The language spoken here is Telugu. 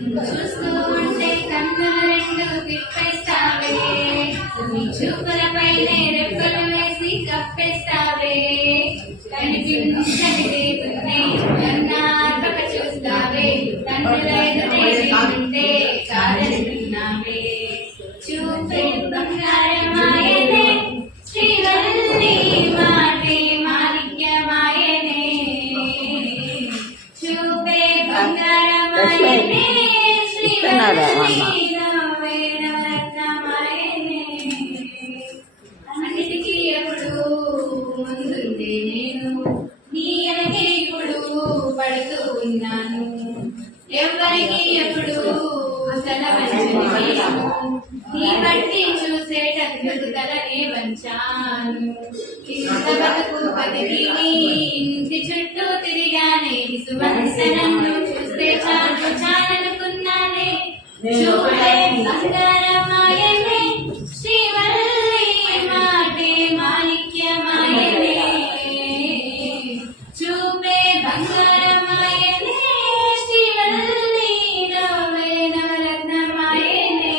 చూస్తూ ఉంటే కన్నులు రెండు తిప్పేస్తావే, నీ చూపులపైనే రెప్పలు వేసి కప్పేస్తావే, కనిపించని దేవుణ్ణి కన్నార్పక చూస్తావే, కన్నుల ఎదుటే ఉంటే కాదనుకున్నావే. చూపే బంగారమాయనే శ్రీవల్లి మాటే మాణిక్యమాయనే, చూపే బంగారమాయనే శ్రీవల్లి నవ్వే నవరత్నమాయనే. అన్నిటికీ ఎప్పుడు ముందుంటే నేను నీ వెనకే ఇప్పుడు పడుతూ ఉన్నాను, ఎవరికి ఎప్పుడు తల వంచని నేను నీ బట్టి చూసేటందుకు తలనే వంచాను. ఇంత బతుకు బతికి ఇంటి చుట్టూ తిరిగానే, సువంశ నన్ను చూస్తే చాలు చాలనుకున్నానే. చూపే బంగారమాయనే శ్రీవల్లి మాటే మాణిక్యమాయనే, చూపే బంగారమాయనే శ్రీవల్లి నవ్వే నవరత్నమాయనే.